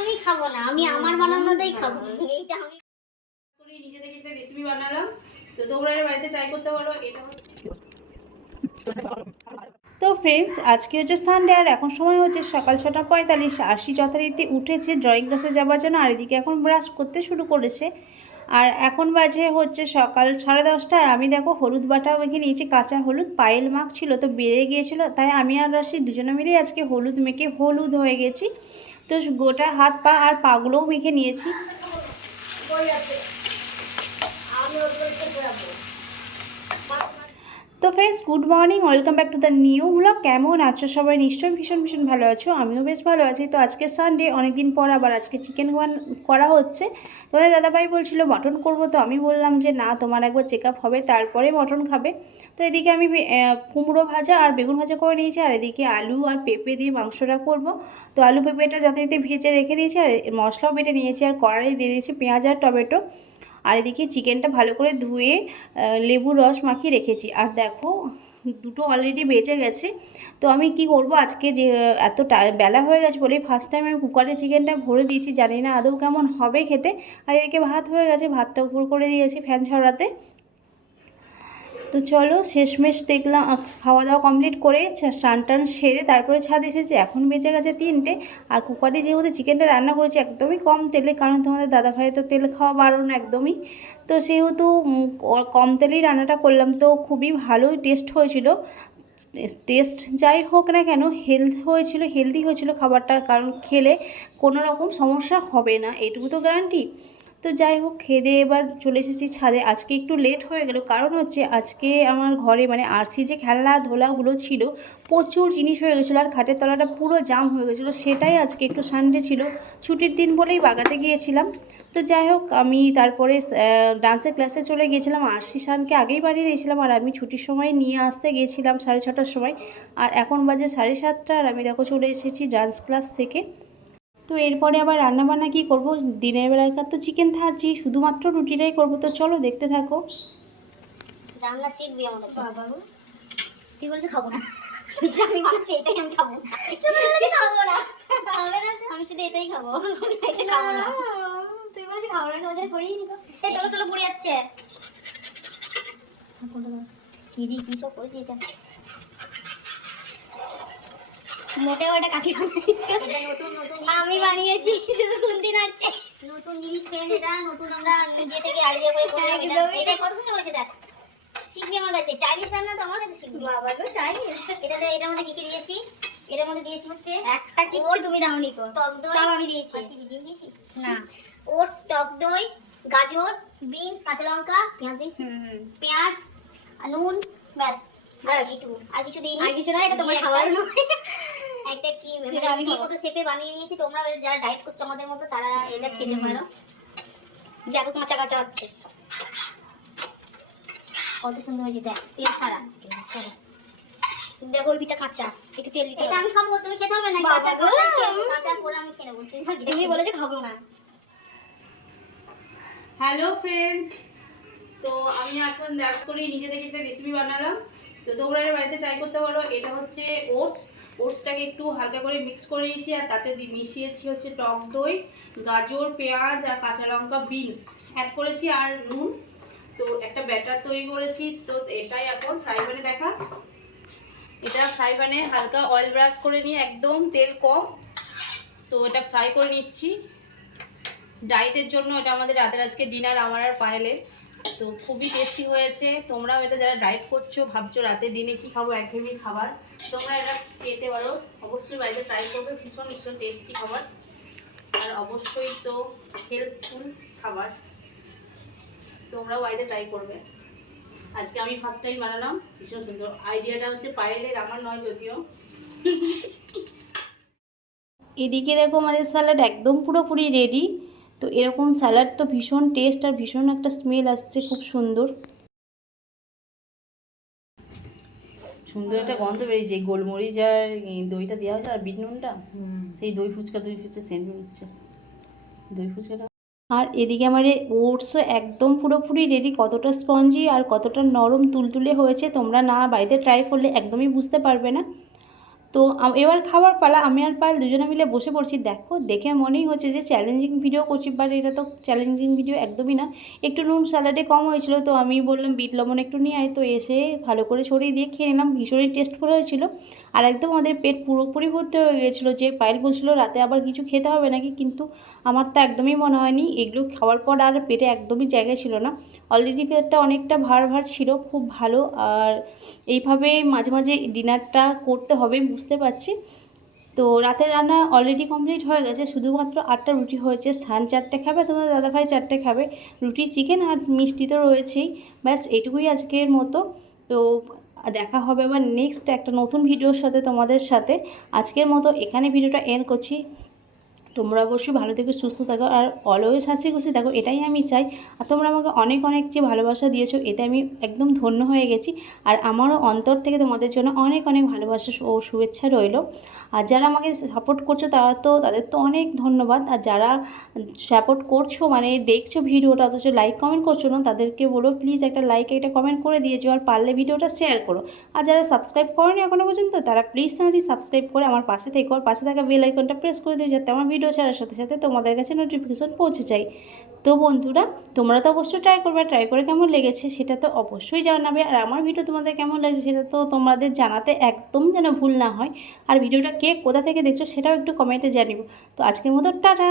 আমি খাব না আমি আমার বানানোটাই খাব। এইটা আমি নিজে থেকে একটা রেসিপি বানালাম। তো তোমরা বাড়িতে ট্রাই করতে পারো এটা হচ্ছে তো ফ্রেন্ডস আজকে হচ্ছে সানডে আর এখন সময় হচ্ছে সকাল ছটা পঁয়তাল্লিশ। আশি যথারীতি উঠেছে ড্রয়িং ক্লাসে যাওয়ার জন্য। আর এদিকে এখন ব্রাশ করতে শুরু করেছে। আর এখন বাজে হচ্ছে সকাল সাড়ে দশটা, আর আমি দেখো হলুদ বাটা মেখে নিয়েছি, কাঁচা হলুদ, পায়েল মাখ ছিল তো বেড়ে গিয়েছিল, তাই আমি আর রাশি দুজনে মিলেই আজকে হলুদ মেখে হলুদ হয়ে গেছি। তো গোটা হাত পা আর পাগুলোও মেখে নিয়েছি। তো friends good morning welcome back to the new blog কেমন আছো সবাই? নিশ্চয়ই ভীষণ ভীষণ ভালো আছো। আমিও বেশ ভালো আছি। তো আজকে সানডে অনেকদিন পর আবার আজকে চিকেন করা হচ্ছে। তোমাদের দাদাভাই বলছিল মটন করব তো। আমি বললাম যে, না, তোমার একবার চেক আপ হবে, তারপরে মটন খাবে। তো এদিকে আমি কুমড়ো ভাজা আর বেগুন ভাজা করে নিয়েছি, আর এদিকে আলু আর পেঁপে দিয়ে মাংসটা করব। তো আলু, পেঁপেটা যথারীতি ভেজে রেখে দিয়েছি, আর মশলাও বেটে নিয়েছি, আর কড়াই দিয়ে দিয়েছি পেঁয়াজ আর টমেটো। আর এদিকে চিকেনটা ভালো করে ধুয়ে লেবু লেবুর রস মাখিয়ে রেখেছি। আর দেখো, দুটো অলরেডি বেঁচে গেছে। তো আমি কি করব আজকে যে এত বেলা হয়ে গেছে বলে ফার্স্ট টাইম আমি কুকারে চিকেনটা ভরে দিয়েছি, জানি না আদৌ কেমন হবে খেতে। আর এদিকে ভাত হয়ে গেছে, ভাতটা উপর করে দিয়েছি ফ্যান ছড়াতে। তো চলো শেষমেশ দেখলাম খাওয়া দাওয়া কমপ্লিট করে স্নান টান সেরে তারপরে ছাদ এসেছে। এখন বেঁচে গেছে তিনটে আর কুকারে যেহেতু চিকেনটা রান্না করেছি একদমই কম তেলে, কারণ তোমাদের দাদা ভাই তো তেল খাওয়া বারণ একদমই। তো সেহেতু কম তেলেই রান্নাটা করলাম। তো খুবই ভালোই টেস্ট হয়েছিল। টেস্ট যাই হোক না কেন হেলথ হয়েছিল হেলদি হয়েছিল খাবারটা, কারণ খেলে কোনো রকম সমস্যা হবে না। এটুকু তো গ্যারান্টি তো যাই হোক, খেয়ে দিয়ে এবার চলে এসেছি ছাদে। আজকে একটু লেট হয়ে গেল। কারণ হচ্ছে আজকে আমার ঘরে মানে আরসি যে খেলনা ধোলাগুলো ছিল, প্রচুর জিনিস হয়ে গেছিল আর খাটের তলাটা পুরো জাম হয়ে গেছিল। সেটাই আজকে একটু সানডে ছিল। ছুটির দিন বলেই বাগাতে গিয়েছিলাম। তো যাই হোক, আমি তারপরে ডান্সের ক্লাসে চলে গিয়েছিলাম। আরসি শানকে আগেই বাড়িয়ে দিয়েছিলাম আর আমি ছুটির সময় নিয়ে আসতে গিয়েছিলাম সাড়ে ছটার সময়। আর এখন বাজে সাড়ে সাতটা আর আমি দেখো চলে এসেছি ডান্স ক্লাস থেকে। তো এরপরে আবার রান্নাবান্না কী করব? দিনের বেলাকার তো চিকেন থাকছি শুধুমাত্র রুটিটাই করব। তো চলো দেখতে থাকো। রান্না শিখবি আমার কাছে। তুই বলছিস খাব না। আমি বলছি এটাই আমি খাব। খাব না আমি শুধু এটাই খাব। খাব না। তুই বলছিস খাব না খাব পড়েই নিবো এই তোলো তোলো পড়ে যাচ্ছে কি দি কি সব করেছি এটা? মোটেও এটা কাকি নতুন নতুন আমি বানিয়েছি শুধু খুন্তি নাড়ছে। নতুন জিনিস পেয়ে এটা নতুন আমরা নিজে থেকে আইডিয়া করে করলাম এটা কত সুন্দর হয়েছে দেখ। শিখবি আমার কাছে। চাইনিজ রান্না তো আমার কাছে শিখবি। বাবা গো চাইনিজ। এটাতে এটার মধ্যে কি কি দিয়েছি? এটার মধ্যে দিয়েছি হচ্ছে একটা কিচ্ছু তুমি দাওনি কো। টক দই। সব আমি দিয়েছি। ডিম দিয়েছি? না। ওটস টক দই গাজর বিনস কাঁচা লঙ্কা পেঁয়াজ দিয়েছি। পেঁয়াজ নুন ব্যাস। আর একটু আর কিছু দিইনি। আর কিছু না এটা তোমার খাবার নয়। একটা কি এটা আমি শেপে বানিয়ে নিয়েছি তোমরা যারা ডায়েট করছ আমাদের মতো তারা এটা খেতে পারো। দেখো কাঁচা কাঁচা হচ্ছে কত সুন্দর হয়েছে দেখ তেল ছাড়া। দেখো ওই পিঠা কাঁচা একটু তেল দিতে এটা আমি খাব তুমি খেতে হবে না কাঁচা কাঁচা কাঁচা পরে আমি খেয়ে নেব। তুমি বলেছ খাব না। হ্যালো ফ্রেন্ডস তো আমি এখন দেখ করি নিজে থেকে একটা রেসিপি বানালাম। তো তোমরা বাড়িতে ট্রাই করতে পারো। এটা হচ্ছে ওটস। ওটসটাকে একটু হালকা করে মিক্স করে নিয়েছি আর তাতে মিশিয়েছি হচ্ছে টক দই, গাজর, পেঁয়াজ আর কাঁচা লঙ্কা বিনস অ্যাড করেছি আর নুন। তো একটা ব্যাটার তৈরি করেছি। তো এটাই এখন ফ্রাই প্যানে দেখা। এটা ফ্রাই প্যানে হালকা অয়েল ব্রাশ করে নিয়ে একদম তেল কম। তো এটা ফ্রাই করে নিচ্ছি। ডায়েটের জন্য এটা আমাদের রাতের আজকে ডিনার আমার আর পায়েলে তো খুবই টেস্টি হয়েছে। তোমরাও এটা যারা ডায়েট করছ, ভাবছ রাতে দিনে কি খাব, একঘেয়েমি খাবার, তোমরা এটা খেতে পারো। অবশ্যই বাড়িতে ট্রাই করবে, ভীষণ ভীষণ টেস্টি খাবার। আর অবশ্যই তো হেলথফুল খাবার। তোমরাও বাড়িতে ট্রাই করবে। আজকে আমি ফার্স্ট টাইম বানালাম, ভীষণ সুন্দর। আইডিয়াটা হচ্ছে পায়েলের, আমার নয় যদিও। এদিকে দেখো আমাদের স্যালাড একদম পুরোপুরি রেডি তো এরকম স্যালাড তো ভীষণ টেস্ট আর ভীষণ একটা স্মেল আসছে খুব সুন্দর। সুন্দর একটা গন্ধ বেরিয়েছে এই গোলমরিচ আর দইটা দেওয়া হচ্ছে আর বিট নুনটা? সেই দই ফুচকা দই ফুচকা সেন্ট হচ্ছে। দই ফুচকাটা আর এদিকে আমার এই ওটসও একদম পুরোপুরি রেডি কতটা স্পঞ্জি আর কতটা নরম তুলতুলে হয়েছে তোমরা না বাড়িতে ট্রাই করলে একদমই বুঝতে পারবে না। তো এবার খাবার পালা, আমি আর পাল দুজনে মিলে বসে পড়ছি। দেখো, দেখে মনেই হচ্ছে যে চ্যালেঞ্জিং ভিডিও করছি বাট এটা তো চ্যালেঞ্জিং ভিডিও একদমই না। একটু নুন স্যালাডে কম হয়েছিল, তো আমি বললাম, বিট লবণ একটু নিয়ে আয়। তো এসে ভালো করে ছড়িয়ে দিয়ে খেয়ে নিলাম, ভীষণই টেস্ট টেস্টফুল হয়েছিল। আর একদম আমাদের পেট পুরোপুরি ভর্তি হয়ে গেছিল যে পায়েল বলছিল, রাতে আবার কিছু খেতে হবে নাকি? কিন্তু আমার তো একদমই মনে হয়নি, এগুলো খাওয়ার পর আর পেটে একদমই জায়গা ছিল না। অলরেডি পেটটা অনেকটা ভার ভার ছিল, খুব ভালো। আর এইভাবে মাঝে মাঝে ডিনারটা করতে হবে বুঝতে পারছি। তো রাতের রান্না অলরেডি কমপ্লিট হয়ে গেছে, শুধুমাত্র আটটা রুটি হয়েছে। সান চারটে খাবে, তোমার দাদাভাই চারটে খাবে। রুটি চিকেন আর মিষ্টি তো রয়েছেই। ব্যাস এটুকুই আজকের মতো। তো দেখা হবে আবার নেক্সট একটা নতুন ভিডিওর সাথে তোমাদের সাথে। আজকের মতো এখানে ভিডিওটা এন্ড করছি। তোমরা অবশ্যই ভালো থেকে, সুস্থ থাকো, আর অলওয়েজ হাসি খুশি থাকো, এটাই আমি চাই। আর তোমরা আমাকে অনেক অনেক যে ভালোবাসা দিয়েছ, এতে আমি একদম ধন্য হয়ে গেছি। আর আমারও অন্তর থেকে তোমাদের জন্য অনেক অনেক ভালোবাসা ও শুভেচ্ছা রইল। আর যারা আমাকে সাপোর্ট করছ, তারা তো, তাদের তো অনেক ধন্যবাদ। আর যারা সাপোর্ট করছ মানে দেখছ ভিডিওটা, অথচ লাইক কমেন্ট করছ না, তাদেরকে বলো প্লিজ একটা লাইক একটা কমেন্ট করে দিয়েছ আর পারলে ভিডিওটা শেয়ার করো। আর যারা সাবস্ক্রাইব করেনি এখনও পর্যন্ত, তারা প্লিজ সাবস্ক্রাইব করে আমার পাশে থেকো, আর পাশে থাকা বেল আইকনটা প্রেস করে দিও, যাতে আমার ভিডিও ছাড়ার সাথে সাথে তোমাদের কাছে নোটিফিকেশন পৌঁছে যায়। তো বন্ধুরা, তোমরা তো অবশ্যই ট্রাই করবে ট্রাই করে কেমন লেগেছে সেটা তো অবশ্যই জানাবে। আর আমার ভিডিও তোমাদের কেমন লেগেছে সেটা তো তোমাদের জানাতে একদম যেন ভুল না হয়। আর ভিডিওটা কে কোথা থেকে দেখছ সেটাও একটু কমেন্টে জানিও। তো আজকের মতো টাটা।